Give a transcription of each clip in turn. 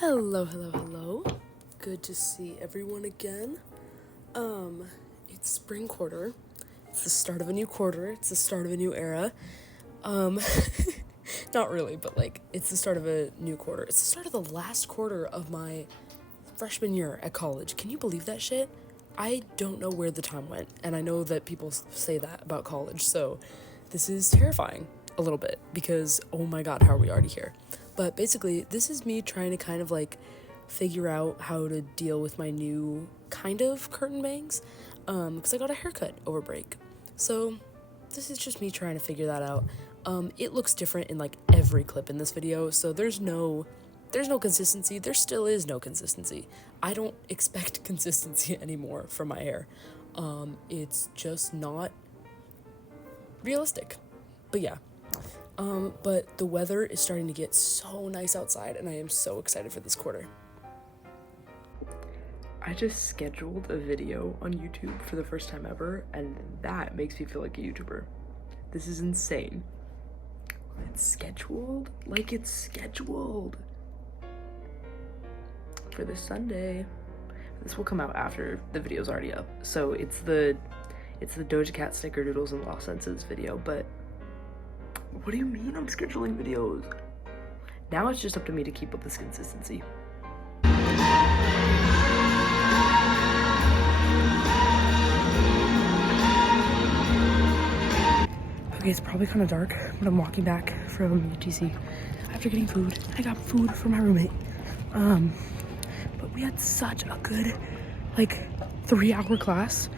Hello, hello, hello. Good to see everyone again. It's spring quarter. It's the start of a new quarter. It's the start of a new era. Um, Not really, but like, it's the start of a new quarter. It's the start of the last quarter of my freshman year at college. Can you believe that shit? I don't know where the time went, and I know that people say that about college, so this is terrifying a little bit because, oh my god, how are we already here? But basically, this is me trying to kind of like figure out how to deal with my new kind of curtain bangs because I got a haircut over break. So this is just me trying to figure that out. It looks different in like every clip in this video, so there's no consistency. There still is no consistency. I don't expect consistency anymore from my hair. It's just not realistic. But yeah. But the weather is starting to get so nice outside, and I am so excited for this quarter. I just scheduled a video on YouTube for the first time ever, and that makes me feel like a YouTuber. This is insane. It's scheduled? Like it's scheduled for this Sunday. This will come out after the video's already up. So it's the Doja Cat Snickerdoodles and Lost Senses video, but what do you mean I'm scheduling videos? Now it's just up to me to keep up this consistency. Okay, it's probably kind of dark, but I'm walking back from UTC after getting food. I got food from my roommate. But we had such a good, 3-hour class.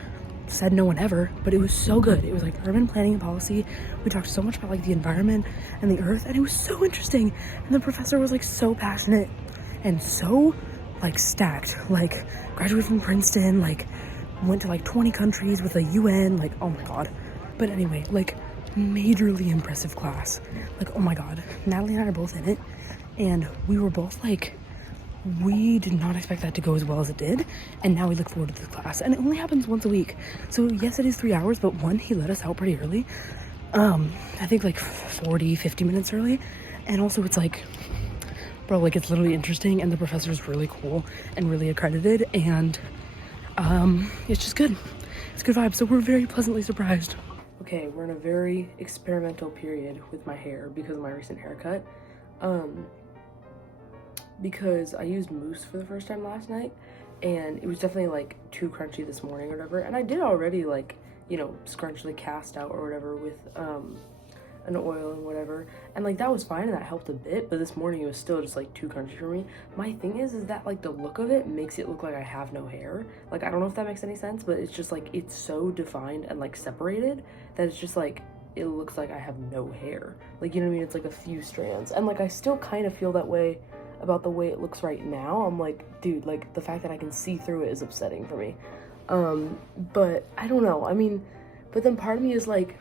Said no one ever, but it was so good. It was like urban planning and policy. We talked so much about like the environment and the earth, and it was so interesting. And the professor was like so passionate and so like stacked. Like graduated from Princeton, like went to like 20 countries with a UN, like oh my god. But anyway, like majorly impressive class. Like oh my god. Natalie and I are both in it, and we were both like, we did not expect that to go as well as it did, and now we look forward to this class. And it only happens once a week, so yes, it is 3 hours, but one, he let us out pretty early. I think like 40-50 minutes early, and also it's like, bro, like it's literally interesting, and the professor's really cool and really accredited, and it's just good. It's good vibes, so we're very pleasantly surprised. Okay, we're in a very experimental period with my hair because of my recent haircut. Because I used mousse for the first time last night, and it was definitely like too crunchy this morning or whatever, and I did already like, you know, scrunch the cast out or whatever with an oil and whatever, and like that was fine and that helped a bit, but this morning it was still just like too crunchy for me. My thing is that like the look of it makes it look like I have no hair. Like I don't know if that makes any sense, but it's just like it's so defined and like separated that it's just like it looks like I have no hair. Like, you know what I mean? It's like a few strands, and like I still kind of feel that way about the way it looks right now. I'm like, dude, like the fact that I can see through it is upsetting for me. But I don't know. I mean, but then part of me is like,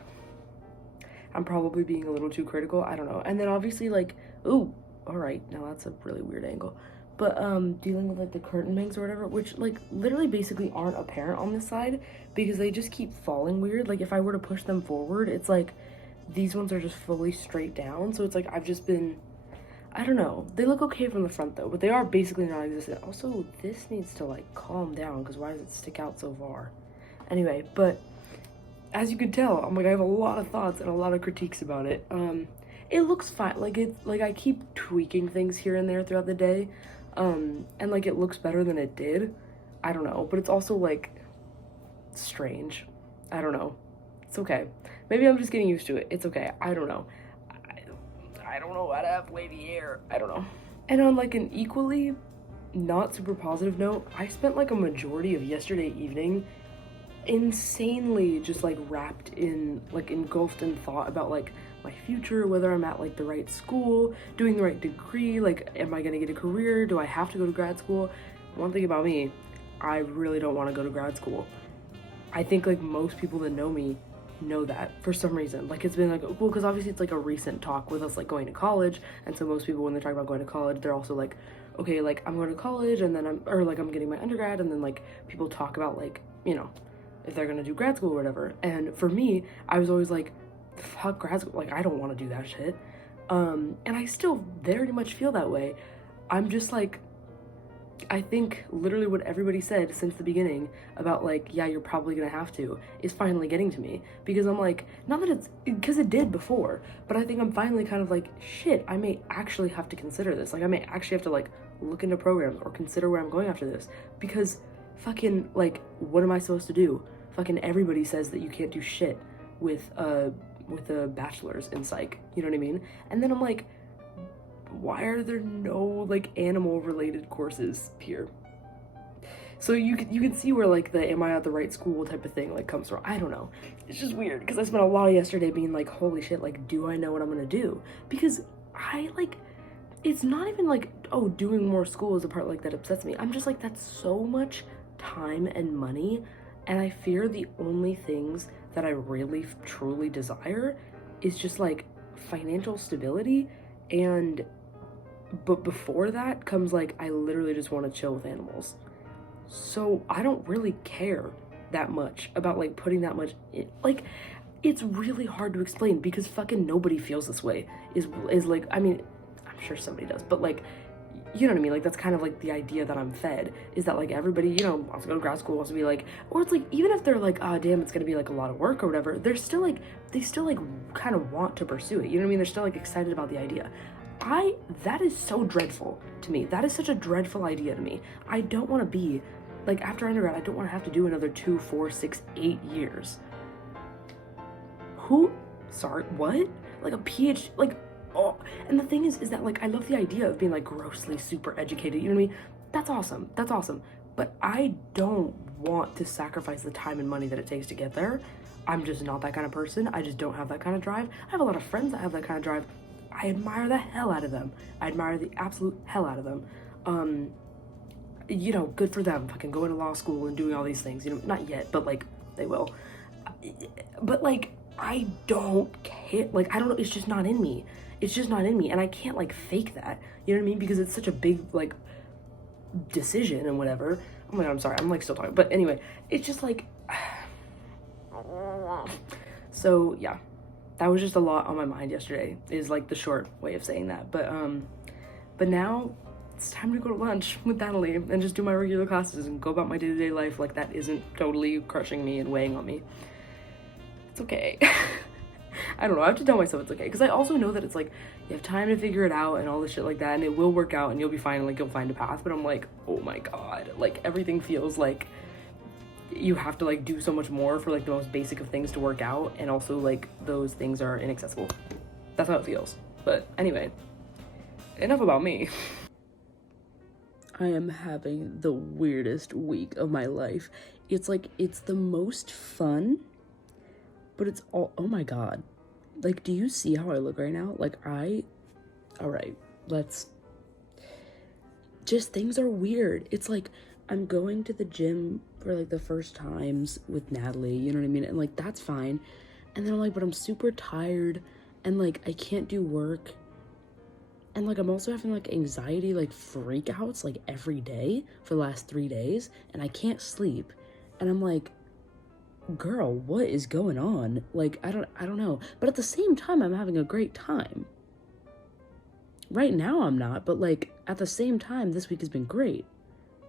I'm probably being a little too critical. I don't know. And then obviously like, ooh, all right, now that's a really weird angle. But dealing with like the curtain bangs or whatever, which like literally basically aren't apparent on this side because they just keep falling weird. Like if I were to push them forward, it's like these ones are just fully straight down. So it's like I've just been, I don't know. They look okay from the front though, but they are basically non-existent. Also, this needs to like calm down because why does it stick out so far? Anyway, but as you can tell, I'm like, I have a lot of thoughts and a lot of critiques about it. It looks fine. Like it's like I keep tweaking things here and there throughout the day. And like it looks better than it did. I don't know, but it's also like strange. I don't know. It's okay. Maybe I'm just getting used to it. It's okay. I don't know. I don't know how to have wavy hair. I don't know. And on like an equally not super positive note, I spent like a majority of yesterday evening insanely just like wrapped in, like engulfed in thought about like my future, whether I'm at like the right school, doing the right degree, like am I gonna get a career, do I have to go to grad school? One thing about me, I really don't want to go to grad school. I think like most people that know me know that for some reason. Like it's been like, well, because obviously it's like a recent talk with us like going to college, and so most people when they talk about going to college, they're also like, okay, like I'm going to college and then I'm getting my undergrad, and then like people talk about like, you know, if they're gonna do grad school or whatever. And for me, I was always like, fuck grad school, like I don't want to do that shit. And I still very much feel that way. I'm just like, I think literally what everybody said since the beginning about like, yeah, you're probably gonna have to, is finally getting to me. Because I'm like, not that it's, because it did before, but I think I'm finally kind of like, shit, I may actually have to consider this. Like, I may actually have to like look into programs or consider where I'm going after this. Because fucking, like, what am I supposed to do? Fucking everybody says that you can't do shit with a bachelor's in psych. You know what I mean? And then I'm like, why are there no like animal related courses here? So you can see where like the am I at the right school type of thing like comes from. I don't know. It's just weird because I spent a lot of yesterday being like, holy shit, like, do I know what I'm gonna do? Because I like, it's not even like, oh, doing more school is the part like that upsets me. I'm just like, that's so much time and money, and I fear the only things that I really truly desire is just like financial stability. And but before that comes like, I literally just want to chill with animals. So I don't really care that much about like putting that much in. Like, it's really hard to explain because fucking nobody feels this way. Is like, I mean, I'm sure somebody does, but like, you know what I mean? Like, that's kind of like the idea that I'm fed, is that like everybody, you know, wants to go to grad school, wants to be like, or it's like, even if they're like, ah, damn, it's gonna be like a lot of work or whatever, they're still like, they still like kind of want to pursue it. You know what I mean? They're still like excited about the idea. That is so dreadful to me. That is such a dreadful idea to me. I don't want to be, like, after undergrad, I don't want to have to do another 2, 4, 6, 8 years. Sorry, what? Like a PhD, like, oh, and the thing is that, like, I love the idea of being, like, grossly super educated, you know what I mean? That's awesome, but I don't want to sacrifice the time and money that it takes to get there. I'm just not that kind of person. I just don't have that kind of drive. I have a lot of friends that have that kind of drive. I admire the hell out of them. I admire the absolute hell out of them. You know, good for them, fucking going to law school and doing all these things, you know, not yet, but like, they will. But like, I don't care, like, I don't know, it's just not in me. It's just not in me, and I can't like fake that, you know what I mean? Because it's such a big like decision and whatever. Oh my god, I'm sorry, I'm like still talking, but anyway, it's just like, so yeah, that was just a lot on my mind yesterday, is like the short way of saying that. But now it's time to go to lunch with Natalie and just do my regular classes and go about my day-to-day life like that isn't totally crushing me and weighing on me. It's okay. I don't know, I have to tell myself it's okay, because I also know that it's like, you have time to figure it out and all this shit like that, and it will work out and you'll be fine, and like, you'll find a path. But I'm like, oh my god, like, everything feels like you have to like do so much more for like the most basic of things to work out, and also like those things are inaccessible. That's how it feels. But anyway, enough about me. I am having the weirdest week of my life. It's like, it's the most fun, but it's all, oh my god. Like, do you see how I look right now? Like, all right, just things are weird. It's like, I'm going to the gym for like the first times with Natalie, you know what I mean? And like, that's fine. And then I'm like, but I'm super tired and like, I can't do work. And like, I'm also having like anxiety, like freakouts like every day for the last 3 days, and I can't sleep. And I'm like, girl, what is going on? Like, I don't know. But at the same time, I'm having a great time. Right now I'm not, but like at the same time, this week has been great.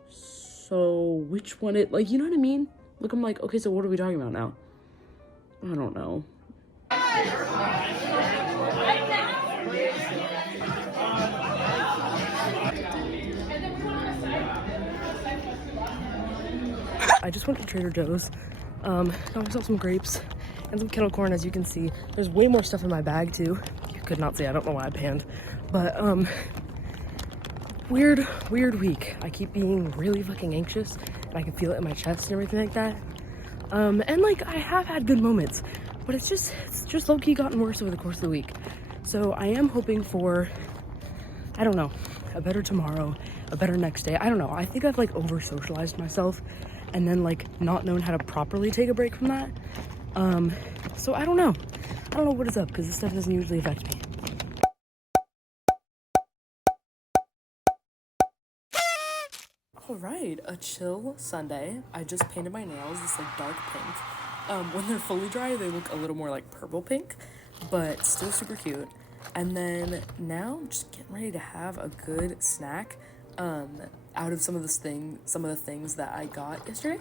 So which one it, like, you know what I mean? Look, I'm like, okay, so what are we talking about now? I don't know. I just went to Trader Joe's, got myself some grapes and some kettle corn. As you can see, there's way more stuff in my bag too. You could not see, I don't know why I panned, but weird week. I keep being really fucking anxious, and I can feel it in my chest and everything like that. And like, I have had good moments, but it's just low-key gotten worse over the course of the week. So I am hoping for, I don't know, a better tomorrow, a better next day. I don't know. I think I've like over-socialized myself and then like not known how to properly take a break from that. So I don't know. I don't know what is up, because this stuff doesn't usually affect me. All right, a chill Sunday. I just painted my nails this like dark pink. When they're fully dry, they look a little more like purple pink, but still super cute. And then now I'm just getting ready to have a good snack. out of some of the things that I got yesterday.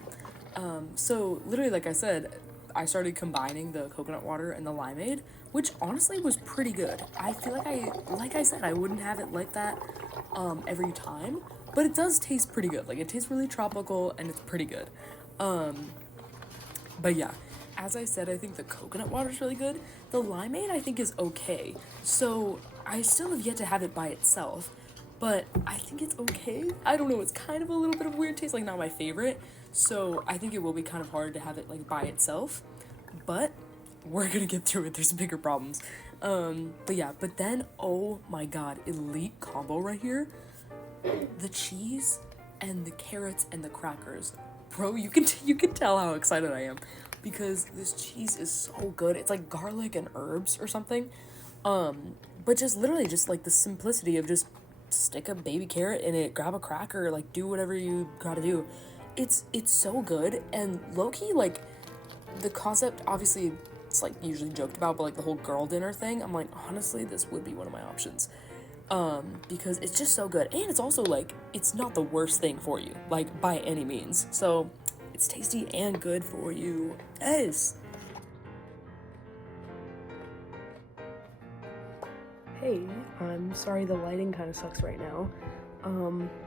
So literally, like I said, I started combining the coconut water and the limeade, which honestly was pretty good. I feel like I said, I wouldn't have it like that every time, but it does taste pretty good. Like, it tastes really tropical and it's pretty good. But yeah, as I said, I think the coconut water is really good. The limeade I think is okay. So I still have yet to have it by itself, but I think it's okay. I don't know, it's kind of a little bit of weird taste, like not my favorite. So I think it will be kind of hard to have it like by itself, but we're gonna get through it. There's bigger problems. But yeah, but then, oh my god, elite combo right here. The cheese and the carrots and the crackers. Bro, you can tell how excited I am because this cheese is so good. It's like garlic and herbs or something. But just literally just like the simplicity of just stick a baby carrot in it, grab a cracker, like do whatever you gotta do. It's so good, and low-key, like, the concept, obviously, it's like usually joked about, but like the whole girl dinner thing, I'm like, honestly, this would be one of my options. Because it's just so good, and it's also like, it's not the worst thing for you, like, by any means. So it's tasty and good for you. Yes. Hey, I'm sorry the lighting kind of sucks right now,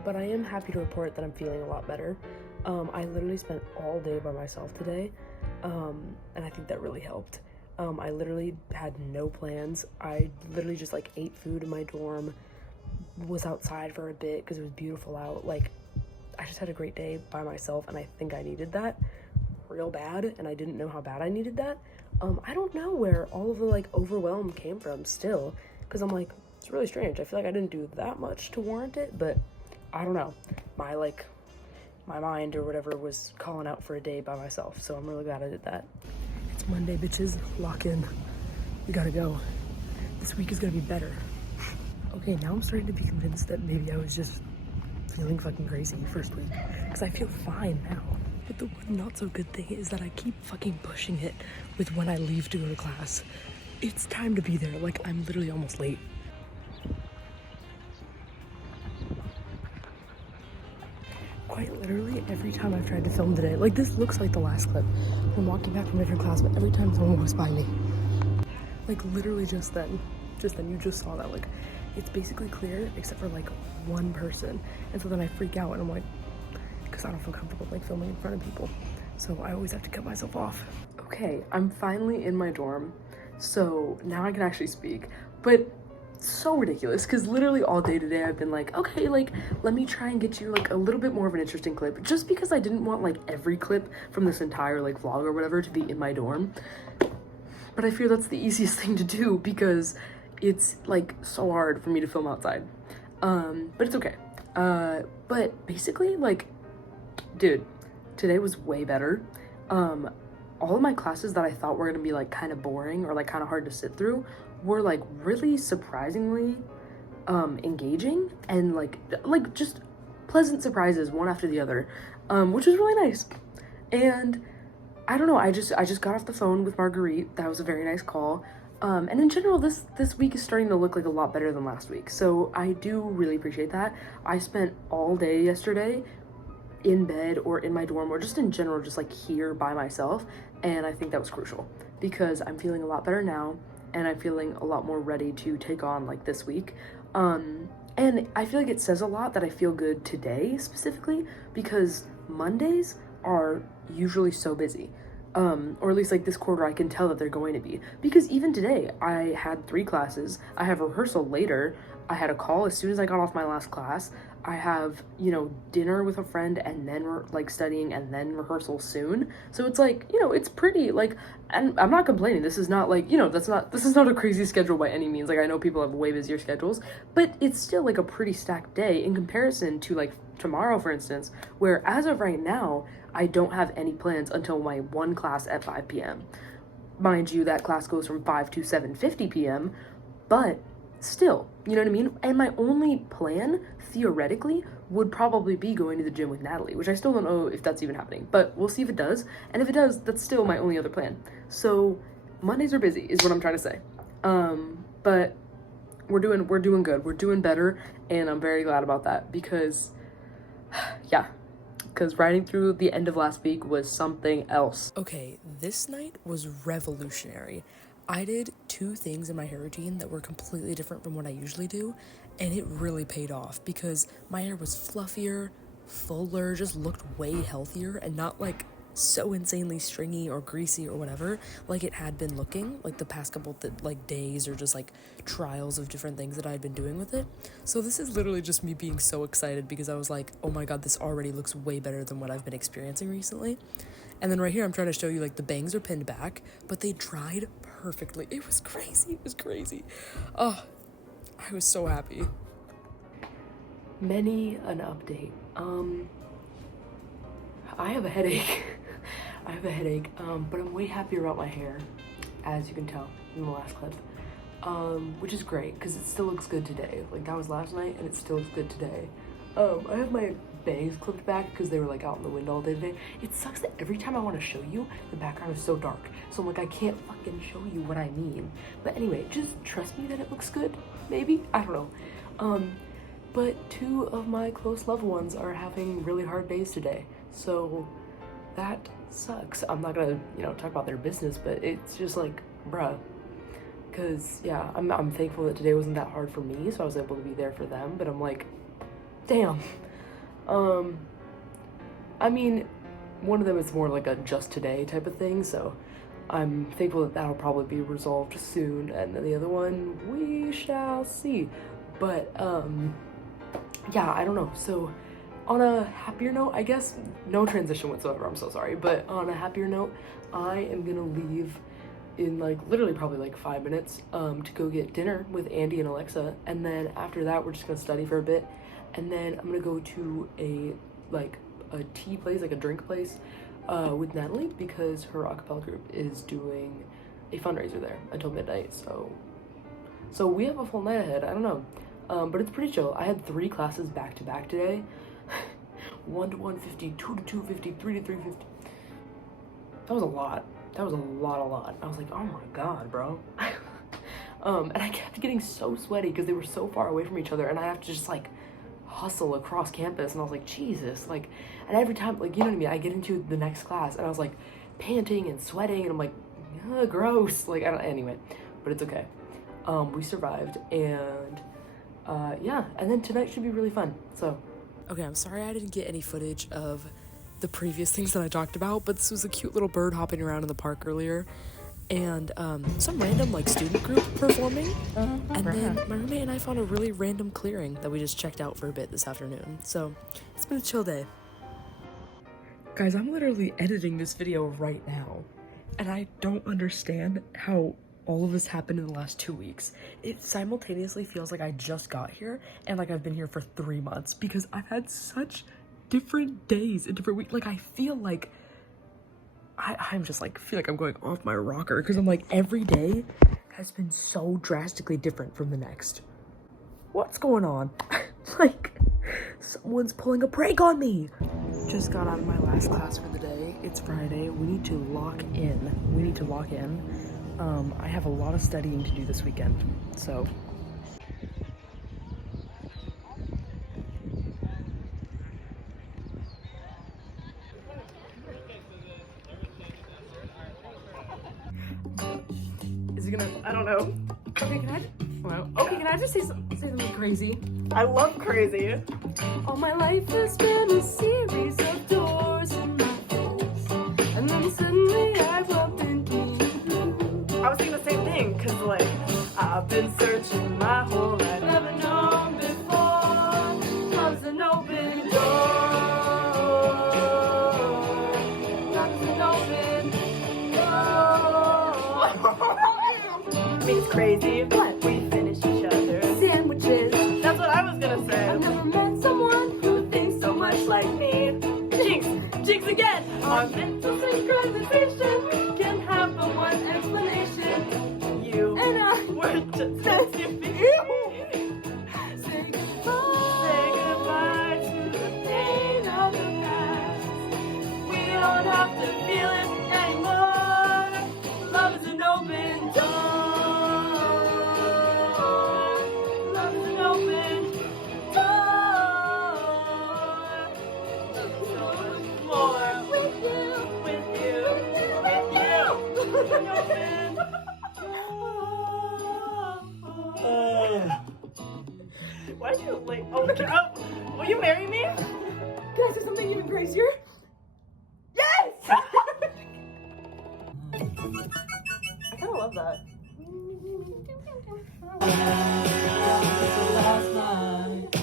but I am happy to report that I'm feeling a lot better. I literally spent all day by myself today, and I think that really helped. I literally had no plans. I literally just like ate food in my dorm, was outside for a bit because it was beautiful out. Like, I just had a great day by myself, and I think I needed that real bad, and I didn't know how bad I needed that. I don't know where all of the like overwhelm came from still, because I'm like, it's really strange. I feel like I didn't do that much to warrant it, but I don't know. My mind or whatever was calling out for a day by myself, so I'm really glad I did that. It's Monday, bitches. Lock in. We gotta go. This week is gonna be better. Okay, now I'm starting to be convinced that maybe I was just feeling fucking crazy first week, because I feel fine now. But the one not so good thing is that I keep fucking pushing it with when I leave to go to class. It's time to be there. Like, I'm literally almost late. Quite literally every time I've tried to film today, like, this looks like the last clip. I'm walking back from a different class, but every time someone walks by me, like, literally just then you just saw that, like, it's basically clear except for like one person, and so then I freak out and I'm like, because I don't feel comfortable like filming in front of people, so I always have to cut myself off. Okay, I'm finally in my dorm, so now I can actually speak, but so ridiculous because literally all day today I've been like, okay, like, let me try and get you like a little bit more of an interesting clip, just because I didn't want like every clip from this entire like vlog or whatever to be in my dorm. But I fear that's the easiest thing to do because it's like so hard for me to film outside. But it's okay. But basically, like, dude, today was way better. All of my classes that I thought were gonna be like kind of boring or like kind of hard to sit through were like really surprisingly engaging and like just pleasant surprises one after the other, which was really nice. And I don't know, I just got off the phone with Marguerite. That was a very nice call. And in general, this week is starting to look like a lot better than last week, so I do really appreciate that. I spent all day yesterday in bed or in my dorm or just in general just like here by myself, and I think that was crucial because I'm feeling a lot better now and I'm feeling a lot more ready to take on like this week. And I feel like it says a lot that I feel good today specifically because Mondays are usually so busy. Or at least like this quarter I can tell that they're going to be, because even today I had 3 classes. I have rehearsal later. I had a call as soon as I got off my last class. I have, you know, dinner with a friend and then like studying and then rehearsal soon. So it's like, you know, it's pretty like, and I'm not complaining. This is not like, you know, this is not a crazy schedule by any means. Like, I know people have way busier schedules, but it's still like a pretty stacked day in comparison to like tomorrow, for instance, where as of right now, I don't have any plans until my one class at 5 p.m. Mind you, that class goes from 5 to 7:50 p.m., but still, you know what I mean? And my only plan, theoretically, would probably be going to the gym with Natalie, which I still don't know if that's even happening, but we'll see if it does. And if it does, that's still my only other plan. So Mondays are busy is what I'm trying to say. But we're doing good. We're doing better, and I'm very glad about that because, yeah, because riding through the end of last week was something else. Okay, this night was revolutionary. I did 2 things in my hair routine that were completely different from what I usually do, and it really paid off because my hair was fluffier, fuller, just looked way healthier, and not like so insanely stringy or greasy or whatever like it had been looking like the past couple days or just like trials of different things that I had been doing with it. So this is literally just me being so excited because I was like, oh my god, this already looks way better than what I've been experiencing recently. And then right here I'm trying to show you like the bangs are pinned back, but they dried perfectly. It was crazy. Oh, I was so happy. Many an update. I have a headache. But I'm way happier about my hair, as you can tell in the last clip, which is great because it still looks good today. Like, that was last night and it still looks good today. I have my bangs clipped back because they were like out in the wind all day today. It sucks that every time I want to show you, the background is so dark. So I'm like, I can't fucking show you what I mean. But anyway, just trust me that it looks good, maybe? I don't know. But 2 of my close loved ones are having really hard days today. So that sucks. I'm not gonna, talk about their business, but it's just like, bruh. Cause yeah, I'm thankful that today wasn't that hard for me, so I was able to be there for them, but I'm like, damn. I mean, one of them is more like a just today type of thing, so I'm thankful that that'll probably be resolved soon, and then the other one, we shall see. But, yeah, I don't know, so on a happier note, I guess, no transition whatsoever, I'm so sorry, but on a happier note, I am gonna leave in literally probably 5 minutes to go get dinner with Andy and Alexa, and then after that we're just gonna study for a bit, and then I'm gonna go to a tea place, a drink place with Natalie because her acapella group is doing a fundraiser there until midnight, so we have a full night ahead. I don't know, but it's pretty chill. I had 3 classes back to back today. 1 to 150, 2 to 250, 3 to 350. That was a lot. I was like, oh my god, bro. And I kept getting so sweaty because they were so far away from each other, and I have to just hustle across campus, and I was like, Jesus, and every time, you know what I mean, I get into the next class, and I was panting and sweating, and I'm like, ugh, gross, anyway, but it's okay. We survived, and yeah, and then tonight should be really fun, so. Okay, I'm sorry I didn't get any footage of the previous things that I talked about, but this was a cute little bird hopping around in the park earlier, and some random student group performing, and then my roommate and I found a really random clearing that we just checked out for a bit this afternoon, so it's been a chill day. Guys, I'm literally editing this video right now, and I don't understand how all of this happened in the last 2 weeks. It simultaneously feels like I just got here and I've been here for 3 months because I've had such different days and different weeks. I feel like I'm just feel like I'm going off my rocker because I'm every day has been so drastically different from the next. What's going on? Someone's pulling a prank on me. Just got out of my last class for the day. It's Friday. We need to lock in. I have a lot of studying to do this weekend, so. Is he gonna, I don't know. Okay, can I just say something crazy? I love crazy. All my life has been a series of doors in my face, and then suddenly I bumped into you. I was thinking the same thing, cause I've been searching my whole life. Never known before love's an open door. Love's an open door. I mean, it's crazy, but we finish each other sandwiches. That's what I was gonna say. I've never met someone who thinks so much like me. Jinx again. Our mental synchronization can have but one explanation. You and I were just meant to be. Say goodbye to the pain of the past. We don't have to feel it anymore. Love is an open door. Will you marry me? Can I say something even crazier? Yes! I kind of love that. Last night,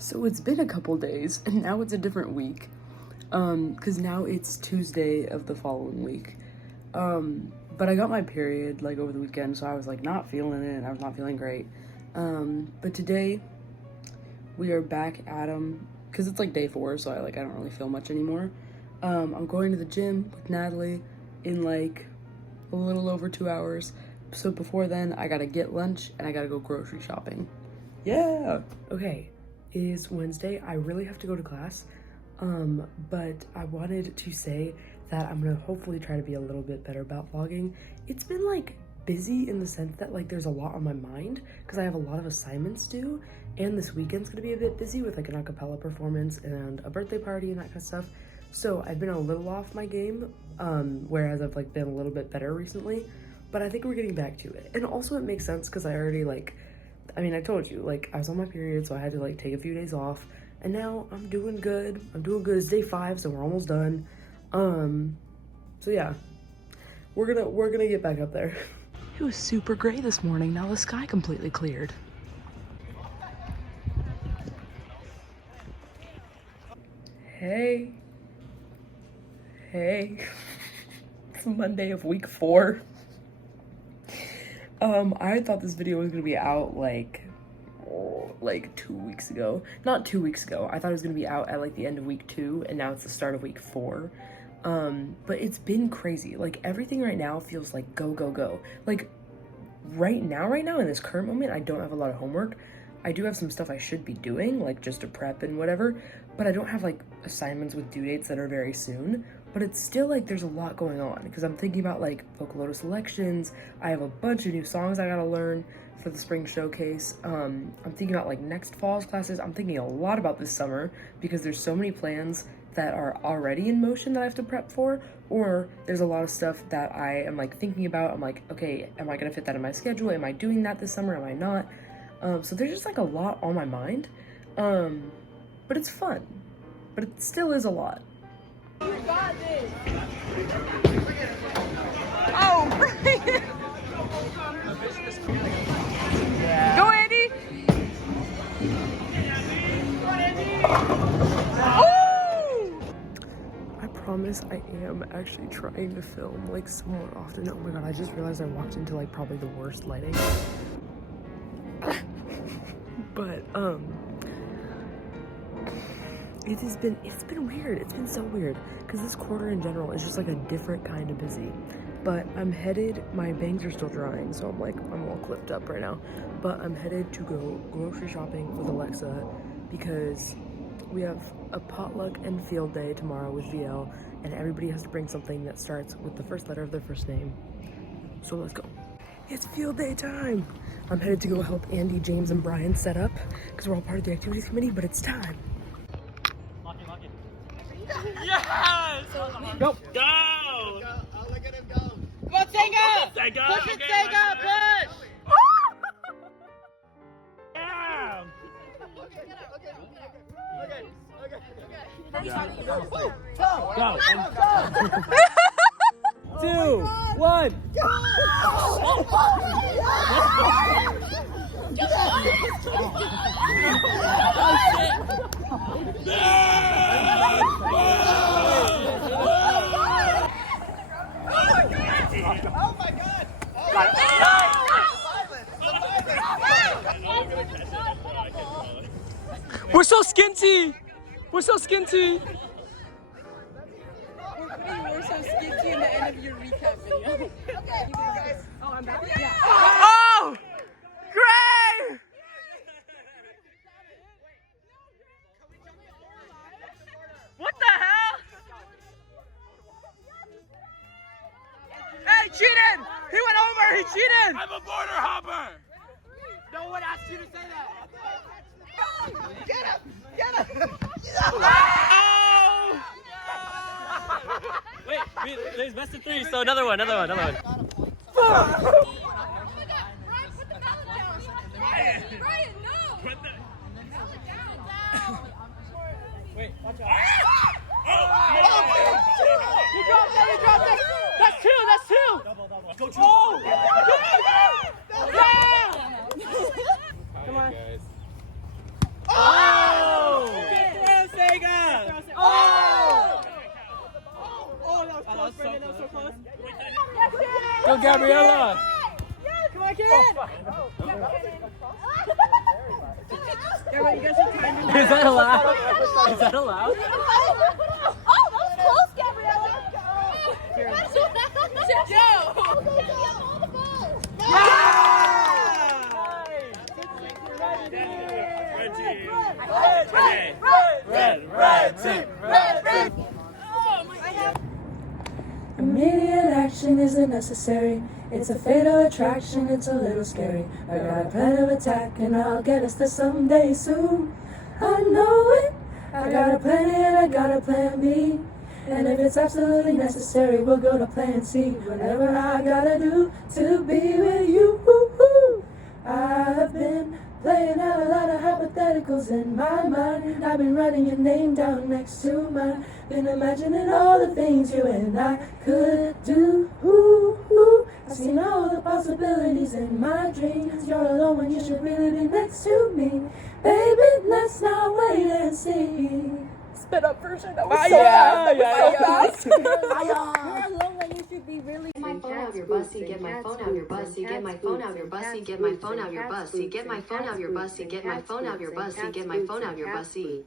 So it's been a couple days, and now it's a different week, because now it's Tuesday of the following week. But I got my period, like, over the weekend, so I was, like, not feeling it, I was not feeling great. But today, we are back at them, because it's, like, day 4, so I don't really feel much anymore. I'm going to the gym with Natalie in, like, a little over 2 hours. So before then, I gotta get lunch, and I gotta go grocery shopping. Yeah! Okay. It is Wednesday. I really have to go to class, but I wanted to say that I'm gonna hopefully try to be a little bit better about vlogging. It's been like busy in the sense that like there's a lot on my mind because I have a lot of assignments due, and this weekend's gonna be a bit busy with like an a cappella performance and a birthday party and that kind of stuff. So I've been a little off my game, whereas I've like been a little bit better recently, but I think we're getting back to it. And also it makes sense because I already I told you, like, I was on my period, so I had to, like, take a few days off, and now I'm doing good. It's day 5, so we're almost done. So yeah, we're gonna get back up there. It was super gray this morning. Now the sky completely cleared. Hey. It's Monday of week 4. I thought this video was gonna be out like 2 weeks ago. Not 2 weeks ago. I thought it was gonna be out at like the end of week 2, and now it's the start of week 4. But it's been crazy. Like everything right now feels like go, go, go. Like right now in this current moment, I don't have a lot of homework. I do have some stuff I should be doing, like just to prep and whatever, but I don't have like assignments with due dates that are very soon. But it's still like there's a lot going on because I'm thinking about like Vocaloto selections. I have a bunch of new songs I gotta learn for the spring showcase. I'm thinking about like next fall's classes. I'm thinking a lot about this summer because there's so many plans that are already in motion that I have to prep for, or there's a lot of stuff that I am like thinking about. I'm like, okay, am I gonna fit that in my schedule? Am I doing that this summer? Am I not? So there's just like a lot on my mind, but it's fun, but it still is a lot. You got this. Oh, Brian. Yeah. Go, Andy. Woo! I promise I am actually trying to film like somewhat often. Oh my god, I just realized I walked into like probably the worst lighting. But it's been weird. It's been so weird because this quarter in general is just like a different kind of busy. But I'm headed, my bangs are still drying, so I'm all clipped up right now. But I'm headed to go grocery shopping with Alexa because we have a potluck and field day tomorrow with VL, and everybody has to bring something that starts with the first letter of their first name. So let's go. It's field day time. I'm headed to go help Andy, James, and Brian set up because we're all part of the activities committee, but it's time. Lock it. Yes! Go! Go! I'll look at him go. Come on, Sega! Push it, Sega! Push! Yeah! Okay. Go! 2, 1. Oh my god! We're so skinty. We're so skinty. We're so skinty in the end of your recap video. Okay. Oh, I'm back? Yeah. Oh! Great! What the hell? Hey, cheated! He went over! He cheated! I'm a border hopper. No one asked you to say that. Get him! Get him! Oh! Wait, there's best of three, so another one. Oh my God, Brian, put the mallet down. Brian, no! Put the. Mallet down. Wait, watch out. You dropped it! You dropped it! That's two! That's two! Go to. Oh! Come on, guys. Oh! Throw, Sega! Oh! Oh, that was close, Brendan. That was so close. Go, Gabriella! Come on, kid! Yeah, you guys are timing Is that allowed? Is that allowed? Oh, that was close, Gabriella. Red team! Immediate action isn't necessary. It's a fatal attraction, it's a little scary. I got a plan of attack and I'll get us there someday soon. I know it. I got a plan A and I got a plan B. And if it's absolutely necessary, we'll go to plan C. Whatever I gotta do to be with you. I've been playing out a lot of hypotheticals in my mind. I've been writing your name down next to mine. Been imagining all the things you and I could do. I've seen all the possibilities in my dreams. You're alone when you should really be next to me. Baby, let's not wait and see. Sped up version. That was so fast. You're alone when you should be really. Get my phone out of your bussy, get my phone out of your bussy, get my phone out of your bussy, get my phone out of your bussy, get my phone out of your bussy, get my phone out of your bussy, get my phone out of your bussy.